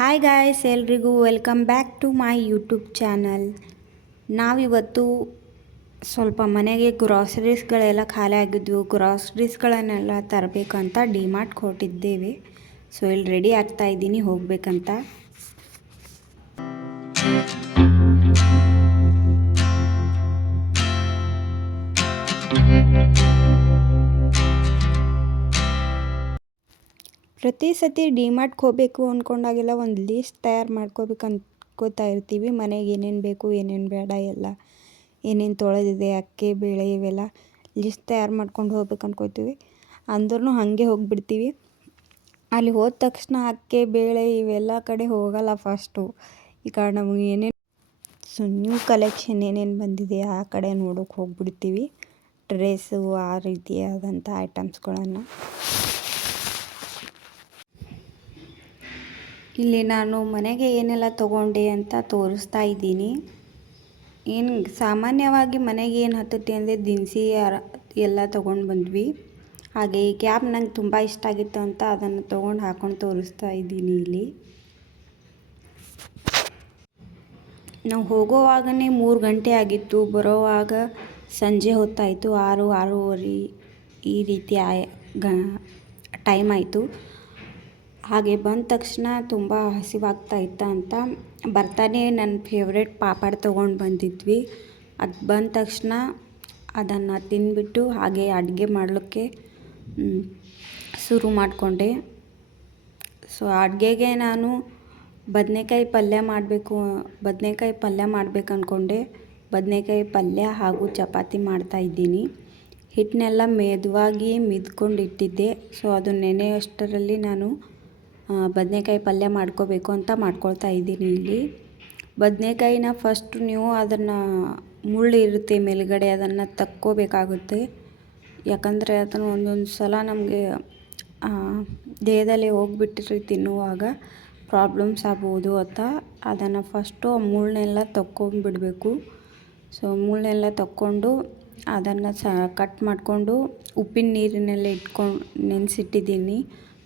Hi guys, ಎಲ್ರಿಗೂ welcome back to my YouTube channel. ನಾವಿವತ್ತು ಸ್ವಲ್ಪ ಮನೆಗೆ ಗ್ರಾಸರೀಸ್ಗಳೆಲ್ಲ ಖಾಲಿ ಆಗಿದ್ವು. ಗ್ರಾಸರೀಸ್ಗಳನ್ನೆಲ್ಲ ತರಬೇಕಂತ ಡಿಮಾರ್ಟ್ಗೆ ಹೊರಟಿದ್ದೇವೆ. ಸೊ ಇಲ್ಲಿ ರೆಡಿ ಆಗ್ತಾ ಇದ್ದೀನಿ ಹೋಗಬೇಕಂತ. ಪ್ರತಿ ಸತಿ ಡಿಮಾರ್ಟ್ಗೆ ಹೋಗಬೇಕು ಅಂದ್ಕೊಂಡಾಗೆಲ್ಲ ಒಂದು ಲೀಸ್ಟ್ ತಯಾರು ಮಾಡ್ಕೋಬೇಕು ಅನ್ಕೋತಾ ಇರ್ತೀವಿ. ಮನೆಗೆ ಏನೇನು ಬೇಕು ಏನೇನು ಬೇಡ ಎಲ್ಲ ಏನೇನು ತೊಳೆದಿದೆ ಅಕ್ಕಿ ಬೇಳೆ ಇವೆಲ್ಲ ಲಿಸ್ಟ್ ತಯಾರು ಮಾಡ್ಕೊಂಡು ಹೋಗ್ಬೇಕು ಅನ್ಕೋತೀವಿ. ಅಂದ್ರೂ ಹಾಗೆ ಹೋಗಿಬಿಡ್ತೀವಿ. ಅಲ್ಲಿ ಹೋದ ತಕ್ಷಣ ಅಕ್ಕಿ ಬೇಳೆ ಇವೆಲ್ಲ ಕಡೆ ಹೋಗಲ್ಲ ಫಸ್ಟು. ಈಗ ನಮಗೆ ಏನೇನು ನ್ಯೂ ಕಲೆಕ್ಷನ್ ಏನೇನು ಬಂದಿದೆ ಆ ಕಡೆ ನೋಡೋಕೆ ಹೋಗ್ಬಿಡ್ತೀವಿ. ಡ್ರೆಸ್ಸು ಆ ರೀತಿಯಾದಂಥ ಐಟಮ್ಸ್ಗಳನ್ನು. ಇಲ್ಲಿ ನಾನು ಮನೆಗೆ ಏನೆಲ್ಲ ತೊಗೊಂಡೆ ಅಂತ ತೋರಿಸ್ತಾ ಇದ್ದೀನಿ. ಏನು ಸಾಮಾನ್ಯವಾಗಿ ಮನೆಗೆ ಏನು ಹತ್ತುತ್ತೆ ಅಂದರೆ ದಿನಸಿ ಎಲ್ಲ ತೊಗೊಂಡು ಬಂದ್ವಿ. ಹಾಗೆ ಈ ಕ್ಯಾಪ್ ನಂಗೆ ತುಂಬ ಇಷ್ಟ ಆಗಿತ್ತು ಅಂತ ಅದನ್ನು ತೊಗೊಂಡು ಹಾಕೊಂಡು ತೋರಿಸ್ತಾ ಇದ್ದೀನಿ ಇಲ್ಲಿ. ನಾವು ಹೋಗೋವಾಗನೇ 3 ಗಂಟೆ ಆಗಿತ್ತು, ಬರೋವಾಗ ಸಂಜೆ ಹೊತ್ತಾಯಿತು, 6-6:30 ಈ ರೀತಿ ಟೈಮ್ ಆಯಿತು. ಹಾಗೆ ಬಂದ ತಕ್ಷಣ ತುಂಬ ಹಸಿವಾಗ್ತಾ ಇತ್ತ ಅಂತ ಬರ್ತಾನೆ ನನ್ನ ಫೇವ್ರೆಟ್ ಪಾಪಡ್ ತೊಗೊಂಡು ಬಂದಿದ್ವಿ. ಅದು ಬಂದ ತಕ್ಷಣ ಅದನ್ನು ತಿಂದ್ಬಿಟ್ಟು ಹಾಗೆ ಅಡುಗೆ ಮಾಡಲಿಕ್ಕೆ ಶುರು ಮಾಡಿಕೊಂಡೆ. ಸೊ ಅಡುಗೆಗೆ ನಾನು ಬದನೆಕಾಯಿ ಪಲ್ಯ ಮಾಡಬೇಕು ಅಂದ್ಕೊಂಡೆ. ಬದನೆಕಾಯಿ ಪಲ್ಯ ಹಾಗೂ ಚಪಾತಿ ಮಾಡ್ತಾಯಿದ್ದೀನಿ. ಹಿಟ್ಟನ್ನೆಲ್ಲ ಮೆದುವಾಗಿ ಮಿದ್ಕೊಂಡು ಇಟ್ಟಿದ್ದೆ. ಸೊ ಅದು ನೆನೆಯೋಷ್ಟರಲ್ಲಿ ನಾನು ಬದನೆಕಾಯಿ ಪಲ್ಯ ಮಾಡ್ಕೋಬೇಕು ಅಂತ ಮಾಡ್ಕೊಳ್ತಾ ಇದ್ದೀನಿ. ಇಲ್ಲಿ ಬದನೆಕಾಯಿನ ಫಸ್ಟು ನೀವು ಅದನ್ನು ಮುಳ್ಳು ಇರುತ್ತೆ ಮೇಲುಗಡೆ, ಅದನ್ನು ತಕ್ಕೋಬೇಕಾಗುತ್ತೆ. ಯಾಕಂದರೆ ಅದನ್ನು ಒಂದೊಂದು ಸಲ ನಮಗೆ ದೇಹದಲ್ಲಿ ಹೋಗಿಬಿಟ್ಟಿದ್ರೆ ತಿನ್ನುವಾಗ ಪ್ರಾಬ್ಲಮ್ಸ್ ಆಗ್ಬೋದು ಅಂತ ಅದನ್ನು ಫಸ್ಟು ಮುಳ್ಳನ್ನೆಲ್ಲ ತಕ್ಕೊಂಡ್ಬಿಡಬೇಕು. ಸೊ ಮುಳ್ಳನ್ನೆಲ್ಲ ತಕ್ಕೊಂಡು ಅದನ್ನು ಕಟ್ ಮಾಡಿಕೊಂಡು ಉಪ್ಪಿನ ನೀರಿನಲ್ಲಿ ನೆನೆಸಿಟ್ಟಿದ್ದೀನಿ.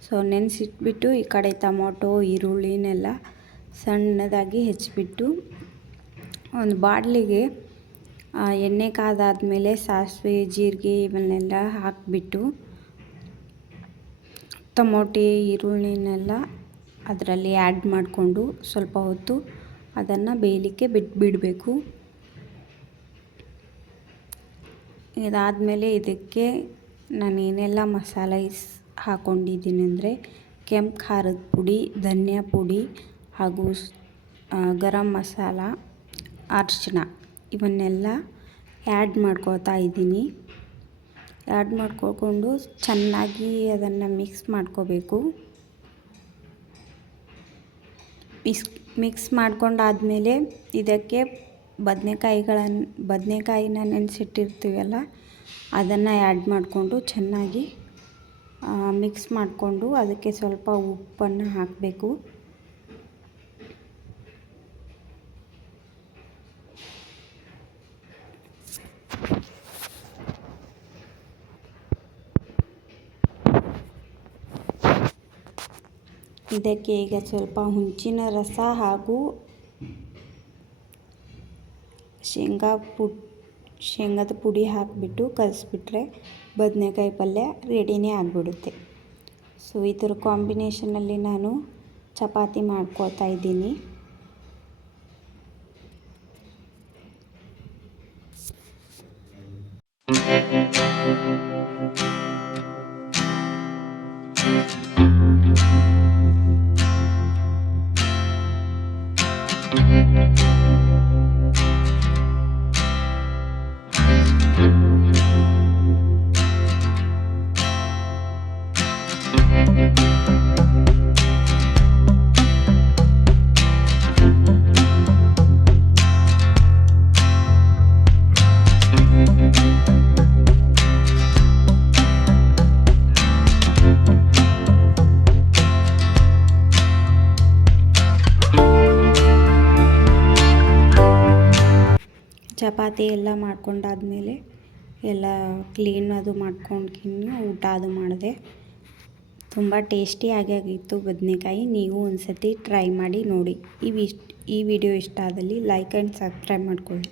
ಸೊ ನೆನೆಸಿಟ್ಬಿಟ್ಟು ಈ ಕಡೆ ಟೊಮೊಟೊ ಈರುಳ್ಳಿನೆಲ್ಲ ಸಣ್ಣದಾಗಿ ಹೆಚ್ಚಿಬಿಟ್ಟು ಒಂದು ಬಾಣಲಿಗೆ ಎಣ್ಣೆ ಕಾದಾದ್ಮೇಲೆ ಸಾಸಿವೆ ಜೀರಿಗೆ ಇವನ್ನೆಲ್ಲ ಹಾಕಿಬಿಟ್ಟು ಟೊಮೊಟೊ ಈರುಳ್ಳಿನೆಲ್ಲ ಅದರಲ್ಲಿ ಆ್ಯಡ್ ಮಾಡಿಕೊಂಡು ಸ್ವಲ್ಪ ಹೊತ್ತು ಅದನ್ನು ಬೇಯಲಿಕ್ಕೆ ಬಿಡಬೇಕು. ಇದಾದಮೇಲೆ ಇದಕ್ಕೆ ನಾನು ಏನೆಲ್ಲ ಮಸಾಲೆ ಹಾಕ್ಕೊಂಡಿದ್ದೀನಿ ಅಂದರೆ ಕೆಂಪು ಖಾರದ ಪುಡಿ, ಧನಿಯಾ ಪುಡಿ ಹಾಗೂ ಗರಂ ಮಸಾಲ, ಅರಿಶಿನ ಇವನ್ನೆಲ್ಲ ಆ್ಯಡ್ ಮಾಡ್ಕೊತಾ ಇದ್ದೀನಿ. ಆ್ಯಡ್ ಮಾಡ್ಕೊಂಡು ಚೆನ್ನಾಗಿ ಅದನ್ನು ಮಿಕ್ಸ್ ಮಾಡ್ಕೋಬೇಕು. ಮಿಕ್ಸ್ ಮಾಡ್ಕೊಂಡಾದಮೇಲೆ ಇದಕ್ಕೆ ಬದನೆಕಾಯಿನ ನೆನೆಸಿಟ್ಟಿರ್ತೀವಲ್ಲ ಅದನ್ನು ಆ್ಯಡ್ ಮಾಡಿಕೊಂಡು ಚೆನ್ನಾಗಿ ಮಿಕ್ಸ್ ಮಾಡಿಕೊಂಡು ಅದಕ್ಕೆ ಸ್ವಲ್ಪ ಉಪ್ಪನ್ನು ಹಾಕಬೇಕು. ಇದಕ್ಕೆ ಈಗ ಸ್ವಲ್ಪ ಹುಂಚಿನ ರಸ ಹಾಗೂ ಶೇಂಗಾದ ಪುಡಿ ಹಾಕಿಬಿಟ್ಟು ಕಲಿಸ್ಬಿಟ್ರೆ ಬದನೆಕಾಯಿ ಪಲ್ಯ ರೆಡಿನೇ ಆಗಿಬಿಡುತ್ತೆ. ಸೊ ಇದರ ಕಾಂಬಿನೇಷನಲ್ಲಿ ನಾನು ಚಪಾತಿ ಮಾಡ್ಕೊಳ್ತಾ ಇದ್ದೀನಿ. ಚಪಾತಿ ಎಲ್ಲ ಮಾಡ್ಕೊಂಡಾದ್ಮೇಲೆ ಎಲ್ಲ ಕ್ಲೀನ್ ಅದು ಮಾಡ್ಕೊಂಡು ಊಟ ಅದು ಮಾಡಿದೆ. ತುಂಬ ಟೇಸ್ಟಿಯಾಗಿ ಆಗಿತ್ತು ಬದನೆಕಾಯಿ. ನೀವು ಒಂದು ಸತಿ ಟ್ರೈ ಮಾಡಿ ನೋಡಿ. ಈ ವಿಡಿಯೋ ಇಷ್ಟ ಆದಲ್ಲಿ ಲೈಕ್ ಆ್ಯಂಡ್ ಸಬ್ಸ್ಕ್ರೈಬ್ ಮಾಡ್ಕೊಳ್ಳಿ.